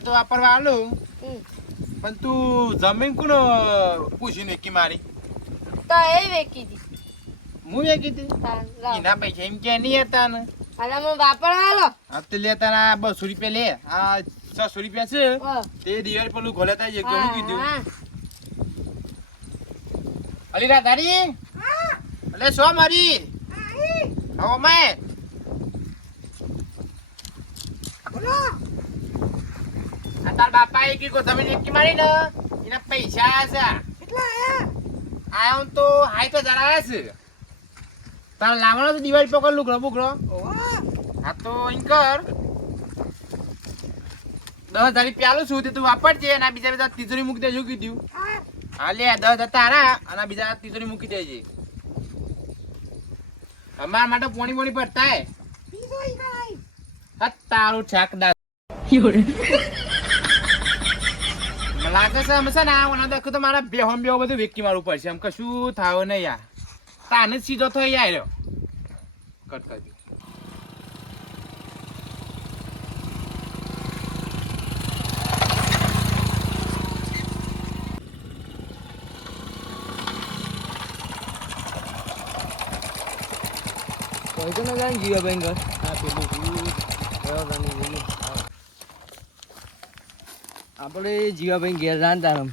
પૈસા તો વાપરવા આલું. પણ તું જમીન કોણ પૂછીને એકી મારી? તો એ વેકી દી. હું વેકી દી? એના પૈસા એમ કે નહીં હતા ને? હાલે હું વાપરવા આલો. હા તો લે તારા બસો રૂપિયા લે. આ છસો રૂપિયા છે. તે દિવાળી પેલું ઘોલે તા એક ઘણું કીધું અલી રા તારી અલે સો મારી? આવો મેં તાર બાપા એ કીધું તમે એકી મારી ને એના પૈસા આયા છે આયા હું તો હાઈ તો જરા આયા છે તાર લાવવાનો તો દિવાળી પકડ લુકડો બુકડો હા તો એમ કર દસ હજાર રૂપિયા છું તે તું વાપરજે અને આ બીજા બધા તિજોરી મૂકી દેજો કીધું હા લે દસ હજાર તારા અને આ બીજા તિજોરી મૂકી દેજે અમારા માટે પોણી પોણી પડતા હે તારું મને લાગે છે એમ છે ને આ ઓના તો મારા બેહો બેહો બધું વેકી મારવું પડશે. એમ કશું થાવ નહીં યાર. તાને જ સીધો થઈ યાર કટ કરી દે. પૈસો ના જાય જીવા બેંક હા પેલું જીવ આપણે જીવાભાઈ ઘેર જાણતા રમ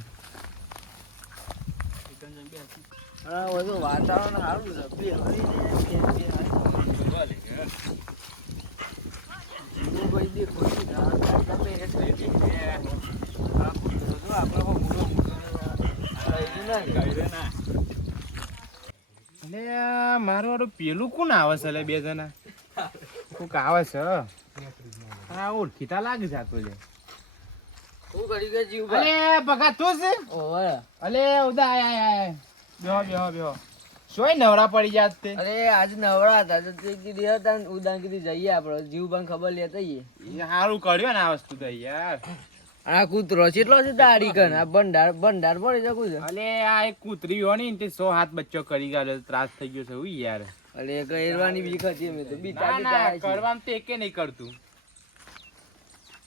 વાતાવરણ સારું છે. મારું વાળું પેલું કોણ આવે છે બે જણા? કોક આવે છે. ઓળખીતા લાગે છે આ તો લે કરી ગયા જીવભાઈ અલે બગા તું છે ઓવે. અલે ઉદા આય આય આય. બેહો બેહો બેહો. સોય નવરા પડી જાત તે. અરે આજ નવરા હતા તો તે કીધી હતા ને ઉદાન કીધી જઈએ આપણે જીવભાઈ ખબર લેતા જઈએ એ હારું કર્યું ને આ વસ્તુ તો યાર. આ કૂતરો કેટલો છે દાડી કન આ ભંડાર ભંડાર પડી શકું છે અલે આ એક કૂતરી હોની ને તે સો હાથ બચ્ચો કરી ગયો ત્રાસ થઈ ગયો છે હું યાર. અરે કરવાની બીક હતી અમે તો. બીતા. કરવાનું તો એકે નહીં કરતું.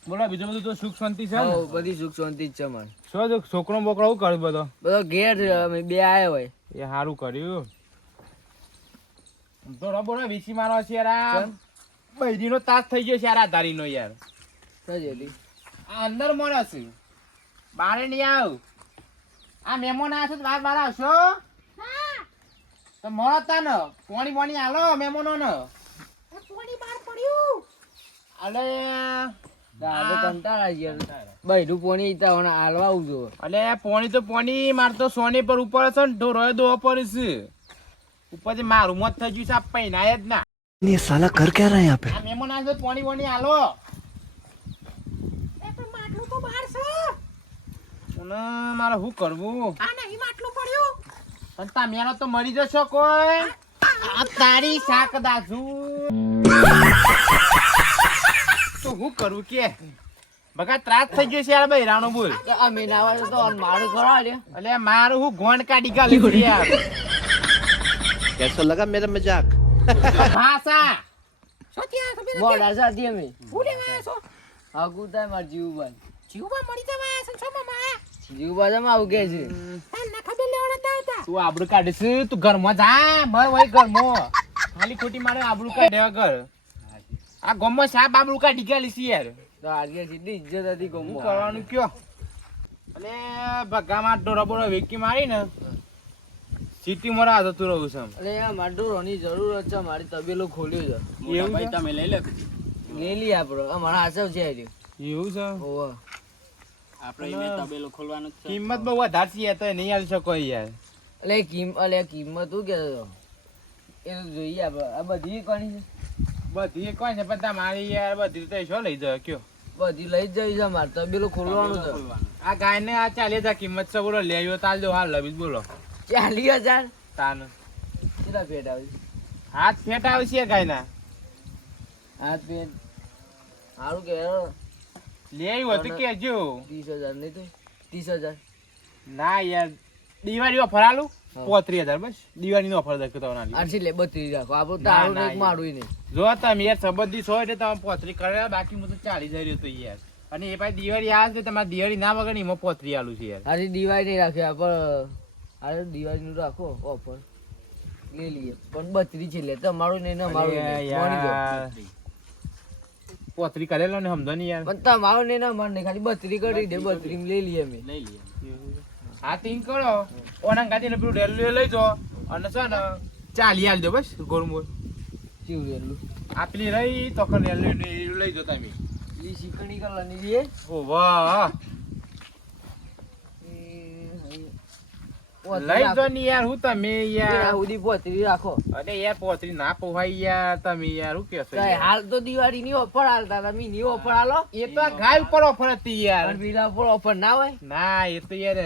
બોલો બીજું બધું તો સુખ શાંતિ છે ને? બધી સુખ શાંતિ જ છે મને શું? છોકરો બોકરો શું કર્યું બધો? બધો ઘેર અમે બે આયા હોય. એ સારું કર્યું. તો રબો ને વીસી મારો છે યાર? બૈરીનો તાસ થઈ ગયો છે યાર આ ધારીનો યાર સજેલી આ અંદર મોડો છે. બારે નહીં આવ. આ મહેમાન આવશે તો બાર બાર આવશો? તો મોડો તા ને પોણી પોણી આલો મહેમાનો ને. બૈરું પોણી આવું જો અલે પોણી તો પોણી માર તો સોની પર ઉપર છે ને ઢોરો દો પર છે ઉપરથી મારું મત થઈ ગયું છે આ પૈનાય જ ના ये साला कर क्या रहा है यहाँ पे આ મહેમાન આવશે તો પોણી પોણી આલો અને મારે શું કરવું પણ તમે તો મરી જશો કોઈ આ તારી શાક દાજુ તો હું કરું કે? બકા ત્રાસ થઈ ગયો છે યાર ભાઈ રાણો બોલ. અમે ના વાળો તો મારું કરો એટલે મારું હું ગોંડ કાઢી ગાલી યાર. કેસો લગા મેરા મજાક? બોડા સાધી અમે. ભૂલે વાસો આગુ તાય માર જીવબન જીવબા મળી જવા સંસોમાં માયા જીવબા જમ આવ કે છે. તું આબડું કાઢીશ તું ઘરમાં જા ખાલી ખોટી મારે આબડું કાઢ્યા કર આ ગમમાં સાહેબ આબરૂ કાઢી ડીગા છે યાર. તો આજે સીધી ઇજ્જત હતી શું કરવાનું કયો? અને ભગામાં ડોરા બોરા વેકી મારી ને સિટી મરા જતું રહું છે અરે આ માડો ડોરોની જરૂર જ છે મારી તબેલો ખોલ્યો છે. એવું ભાઈ તમે લઈ લો લેલી આપણો મારા આસવ છે આ રહ્યો. એવું છે? ઓવે. કિંમત બહુ વધારે છે તો નહીં આવી શકો યાર. એટલે કિંમત અલે કિંમત શું કહેતો એ તો જોઈએ આપણે આ બધી કોની છે? બધી કોઈ છે પણ મારી યાર બધી તો શું લઈ જાય કયો? બધી લઈ જઈ છે મારે તબેલો ખોલવાનું છે. આ ગાય ને આ ચાલી હજાર કિંમત છે બોલો લે આવ્યો તાલ જો હાલ લવી બોલો. ચાલીસ હજાર? તાન કેટલા ફેટ આવે હાથ ફેટ આવશે ગાય ના હાથ ફેટ સારું કે લે હતું તો કેજો ત્રીસ હજાર નહીં તો ત્રીસ હજાર. ના યાર દિવાળી ઓફર આલું પોત્રીસ હજાર બસ. દિવાળીનો ઓફર દે તમારા લે બત્રીસ રાખો. આપણું તારું એક મારું નહીં. જો તમે યાર સંબંધી છો એટલે તમે પોતરી કરે બાકી હું તો ચાલી જઈ રહ્યો તો યાર. અને એ પાછી દિવાળી આવે છે તમારે દિવાળી ના વગર એમાં પોતરી આલું છે યાર. આજે દિવાળી નહીં રાખ્યો આપણે દિવાળી નું રાખો ઓફર લઈ લઈએ. પણ બત્રીસ છે લે તમારું નહીં. ને અમારું નહીં પોતરી કરેલો ને સમજો ને યાર. પણ તમારું નહીં ને અમારું નહીં ખાલી બત્રી કરી દે બત્રી લઈ લઈએ અમે. લઈ લઈએ. હા તીન કરો. ઓના ગાડી પેલું રેલવે લઈ જો. અને છે ને ચાલી આલ દો બસ ગોળ મોળ. કેવું રેલું આ રહી તો કર રેલવે લઈ જો તમે એ શીકણી કરવાની છે? ઓ વાહ લઈ જો ને યાર હું તમે યાર. સુધી પોતરી રાખો. અરે યાર પોતરી ના પોહાય યાર તમે યાર હું કેસો હાલ તો દિવાળી ની ઓફર હાલતા તમે ની ઓફર હાલો એ તો ગાય ઉપર ઓફર હતી યાર. બીજા ઉપર ઓફર ના હોય? ના એ તો યાર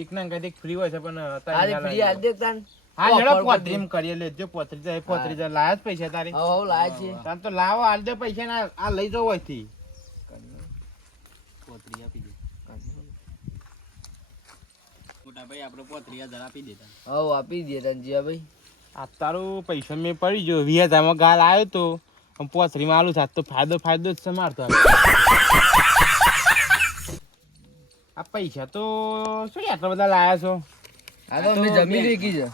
એક ના કદી ફ્રી હોય છે પણ અત્યારે ફ્રી આજ દેતા ને હા લેડો પોત્રીમ કરીએ લેજો પોતરી જાય પોત્રી જાય લાયા જ પૈસા તારી. હો લાયા છે. તાન તો લાવો હાલ દે પૈસા ના આ લઈ જો હોયથી પોત્રી આપી દે. મોટા ભાઈ આપણે પોત્રી હજાર આપી દેતા હો આપી દે તનજીયા ભાઈ આ તારું પૈસા મેં પડી ગયો. વીસ હજારમાં ગાલ આવ્યો તો પોતરીમાં આલું સાત તો ફાયદો ફાયદો જ છે મારતો. આ પૈસા તો શું આટલા બધા લાયા છો? આ તો અમે જમીન વેચી છે.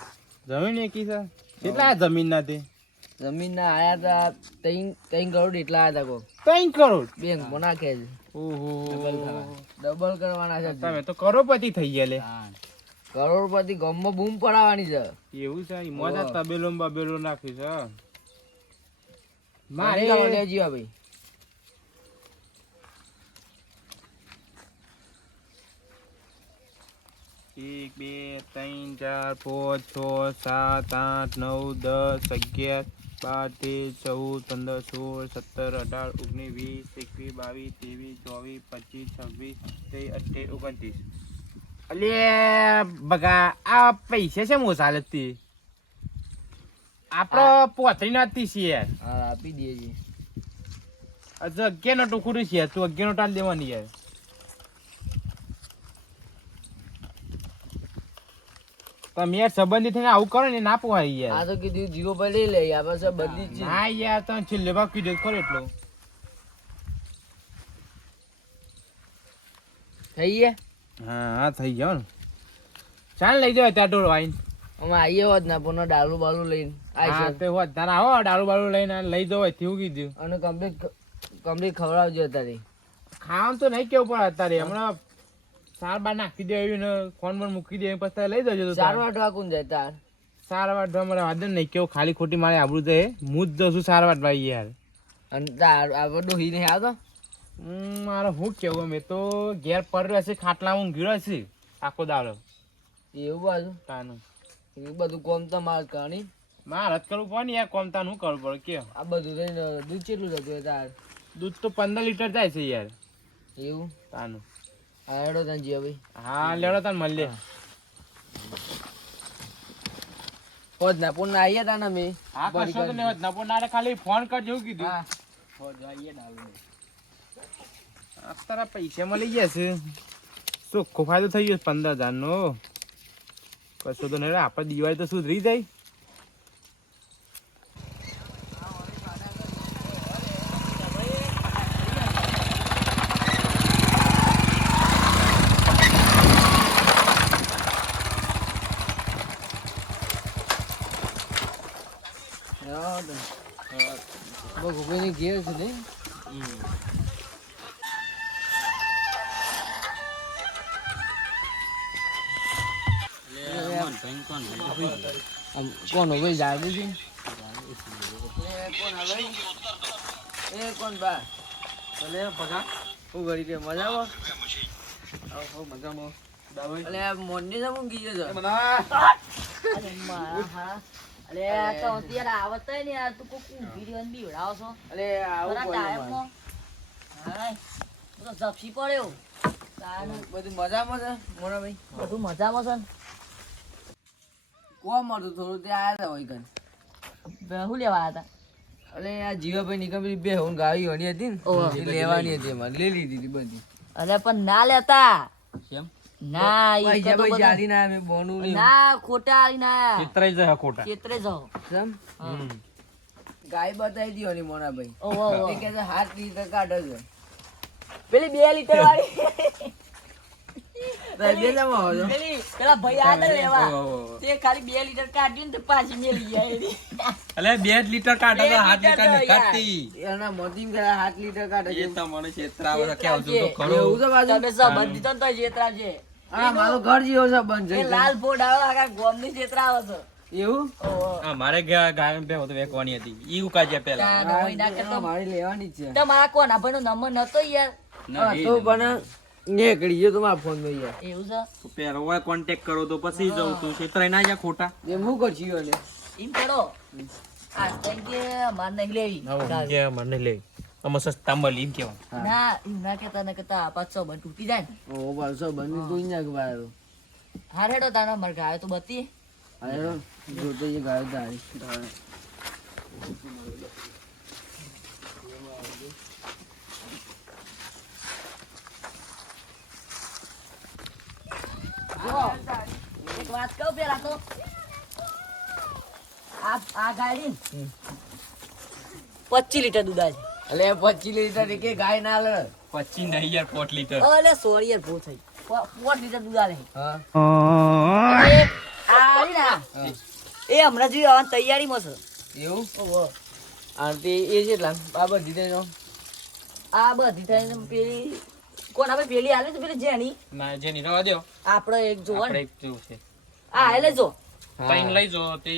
જમીન એકી છે? કેટલા જમીન ના તે? જમીન ના આયા તા ત્રણ ત્રણ કરોડ એટલા આયા તા કો ત્રણ કરોડ? બેંકમાં નાખે છે. ઓહો. ડબલ કરવાના છે તમે તો કરોડપતિ થઈ ગયા લે. કરોડપતિ ગામમાં બૂમ પડાવવાની છે. એવું છે? મોજા તબેલો બબેલો નાખ્યું છે મારે લેજીવા ભાઈ. એક બે ત્રણ ચાર પાંચ છ સાત આઠ નવ દસ અગિયાર બાર તેર ચૌદ પંદર સોળ સત્તર અઢાર ઓગણીસ વીસ એકવીસ બાવીસ ત્રેવીસ ચોવીસ પચીસ છવ્વીસ ત્રેવીસ અઠ્યાવીસ ઓગણત્રીસ. અલે બગા આ પૈસા છે મોસા હાલતથી? આપણો પોતરી નથી છે. યાર આપી દઈએ છીએ અગિયાર નો ટુકડું છે તું અગિયાર નો ટાલ દેવાની યાર તમે યાર સંબંધી થઈને આવું કરો ને ના પોહાય આ તો કીધું જીવો પર લઈ લે આ પાસે બધી જ ના યાર તમે છેલ્લે ભાગ કીધું ખરો એટલો. થઈ ગયા? હા હા થઈ ગયો ને ચાલ લઈ જાવ ત્યાં ટોળ વાઈન અમે આવીએ હોત ના પણ ડાલુ બાલુ લઈને. આવી તે હોત તારા આવો દારૂ બારૂ લઈને લઈ જાવ થયું કીધું. અને કમ્પ્લીટ કમ્પ્લીટ ખવડાવજો અત્યારે. ખાવાનું તો નહીં કેવું પડે અત્યારે હમણાં સાર બાર નાખી દેવી ને ફોન પર મૂકી દે પછી લઈ જજો તો ચાર તાર. કોણ જાય તાર. સાર ઢવા મારે વાંધો નહીં કેવું ખાલી ખોટી મારે આબરું જાય હું જ જશું સાર વાટવા યાર. અને તાર આ ડોહી નહીં આવતો? મારે શું કેવું મેં તો ઘેર પડ્યો હશે ખાટલામાં ઊંઘ્યો હશે આખો દાડો. એવું બાજુ? તાનું. એ બધું કોમ તો મારે કરવાની. મારે જ કરવું પડે ને યાર કોમ તાનું કરવું પડે કે આ બધું થઈને દૂધ કેટલું જતું હોય તાર? દૂધ તો પંદર લીટર જાય છે યાર. એવું? તાનું. આ હેડો જીયા ભાઈ. હા લેડો તાન મળીએ હોત ના પણ આયા તા ને મે હા કશો તો નહીં નપો નારે ખાલી ફોન કરજો જેવું કીધું. હા. આ તારા પૈસા મળી ગયા છે. ચોખ્ખો ફાયદો થઈ ગયો પંદર હજાર નો કશો તો નહીં આપણે દિવાળી તો સુધરી જાય. ભગુભાઈ ઘેર છે ને આમ કોનો ભાઈ જાગે છે એ કોણ બા ભલે ભગા હું ઘડી કે મજામાં આવ હો મજામાં અલે આ મોંડી ના મૂકી ગયો છે અરે આ તો અત્યારે આવત ને યાર તું કોક ઊભી રહ્યો ને બીવડાવો છો અલે આવું થોડા હાય. તો પડ્યો. બધું મજામાં છે ભાઈ બધું મજામાં છે કોમ હતું થોડું તે આયા હતા હોય કન બે શું લેવા હતા અલે આ જીવાભાઈ નીકળી બે હું ગાડી હોની હતી ને લેવાની હતી અમારે લઈ લીધી હતી બધી. અરે પણ ના લેતા. કેમ? ના ઈ તો પૈસા ના અમે બોનું ના ખોટા આલી ના. ચિત્રાઈ જાય ખોટા. ચેતરે જાઓ. સમ ગાય બતાવી દી ઓલી મોના ભાઈ ઓહો ઓહો. એ કે હાથ લીટર કાઢો છે. પેલી બે લીટર વાળી. તો એ બે જમા આવો છો? પેલી પેલા ભાઈ આલે લેવા. તે ખાલી બે લીટર કાઢી ને પાછી મેલી જાય એની. બે લીટર કાઢો તો હાથ લીટર લીટર એના મોતી કે હાથ લીટર કાઢે. એ તમને છેતરાવો તો કેવું છું તો એવું તો બાજુ? તમે સંબંધ દીધો તો ચેતરા છે આ મારો ઘર જેવો છે બંધ છે લાલ ફોડ આવે આખા ગોમની ચેતરા આવે છે. એવું? ઓહો. મારે ગયા ગાય બે તો વેકવાની હતી. ઈ ઉકાજે પેલા. તાન હોય ના કે આ તો મારી લેવાની છે. તમારા કોના ભાઈનો નંબર નતો યાર. હા, તો પણ નીકળી ગયો તમારા ફોનમાં યાર. એવું છે? તો હોય કોન્ટેક્ટ કરો તો પછી જવું તું. છેતરાઈ ના જા ખોટા. એ હું કરશું એટલે એમ કરો. આ કે માર નહીં લેવી. કે મને લે આમાં સસ્તા મળી એમ કેવા ના એમ ના કેતા ને કેતા પાંચસો બન તૂટી જાય ને. ઓ બસો બની તું ના ગવાયો હારે તો તારા મર ગાય તો બતી અરે જોતો એ ગાયો તારી જો એક વાત કહું પેલા તો. આ આ ગાડી પચીસ લીટર દૂધ આવે એટલે પચીસ લીટર કે ગાય ના લે. પછી નહીં યાર પોટ લીટર. અલે સોરી યાર ભૂલ થઈ. પ- લીટર દૂધ આલે. હા. એ આ આવી ને. એ હમણાં જોઈ આવવાની તૈયારીમાં છે. એવું? ઓહો. આ તે એ કેટલા બાબા દીધે નો આ બધી થઈને પેલી કોણ આપણે પેલી આલે તો પેલી જેની? ના જેની રવા દો આપણે એક જોવા આપણે એક જેવું છે. આ એટલે જો. ત્રણ લઈ જો તે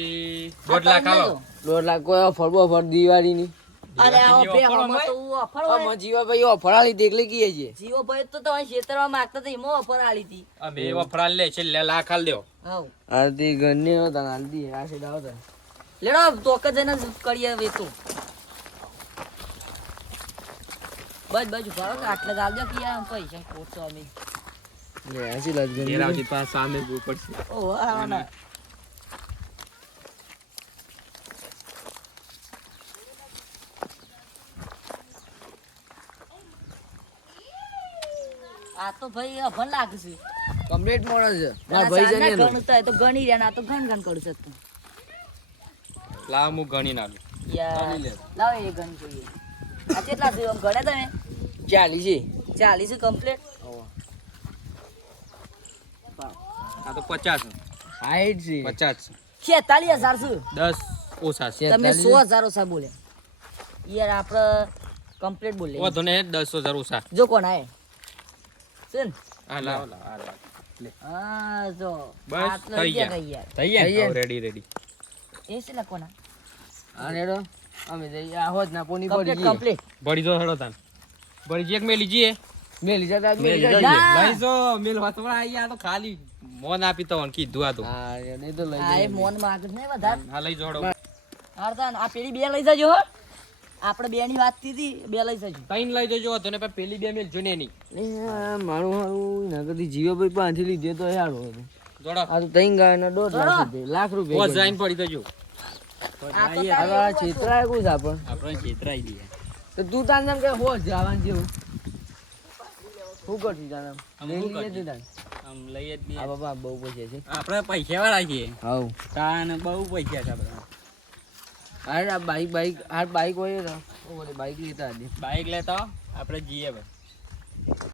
આ દોઢ લાખ આવો દોઢ લાખ કોઈ ઓફર ફર દિવાળી ની અરે આ બે offer આમાં તો ઓફર હોય આમાં જીવા ભાઈ ઓફર આલી દેખલી કીએ છે જીઓ ભાઈ તો તમે છેતરવા માંગતા હતા એમાં ઓફર આલી હતી. આ બે વફરા લે છેલ્લે લાખ આલ દેવો હાઉ. આ તે ઘરની હતા હાલતી આ સાઈડ આવતા લેડો તોક જઈને કરીએ વેતો બસ બસ ભાડો કે આટલે જ કે યાર પૈસા અમે. લે લાજ સામે પડશે. આ તો ભાઈ અભણ લાગશે કમ્પ્લીટ મોડલ છે. મારા ભાઈ જને ગણતા તો ગણી રહ્યા આ તો ગણ ગણ કરું શકતું લાવ હું ગણી નાખું. યાર એ ગણ જોઈએ. આ કેટલા છે આમ ગણે તમે? ચાલી ચાલીસ કમ્પ્લીટ આ તો પચાસ હાઈટ છે. પચાસ છેતાલીસ હજાર છે. દસ ઓછા તમે સો હજાર ઓછા બોલ્યા. યાર આપણે કમ્પ્લીટ બોલે વધુ ને દસ હજાર ઓછા. જો કોણ આય. છે ને? હા લાવ લાવ આ લાવ. હા જો. બસ, થઈ ગયા. થઈ ગયા? રેડી રેડી એ છે ને કોના? આ રેડો અમે જઈએ. આ હોત ના પોની પડી કમ્પ્લીટ ભરી જો હેડો તાન. ભરી જે એક મેલી જઈએ? મેલી જતા મેલી. ના. લઈ જો મેલ વાતમાં આઈ આ તો ખાલી મોન આપી તો કીધું આ તો હા એને તો લઈ આ મોન માગ નહીં વધારે. હા લઈ જોડો હારદાન આ પેલી બે લઈ જજો હો. આપણે બે ની વાતથી બે લઈ જજો. તઈન લઈ જજો તને પણ પેલી બે મેલ જોને નહીં. મારું મારું નગરથી જીવો ભાઈ પાંચી લીધે તો યાર જોડા. આ તો ત્રણ ગાય ને દોઢ લાખ રૂપિયા લાખ ઓ રૂપિયા જાઈન પડી જજો. આ તો આ તો છેતરાય કું આપણ આપણે છેતરાઈ દઈએ. તો તું તાર નામ કે હો જવાન જેવું શું કરતી તાર નામ? આમ લઈ લીધે તાર. આમ લઈ જ આ બાપા બહુ પૈસા છે. આપણે પૈસા વાળા છીએ. હાઉ તાન બહુ પૈસા છે બધા. અરે આ બાઈક બાઈક આ બાઈક હોય તો. ઓલે બાઈક લેતા બાઈક લેતા? આપણે જઈએ ભાઈ.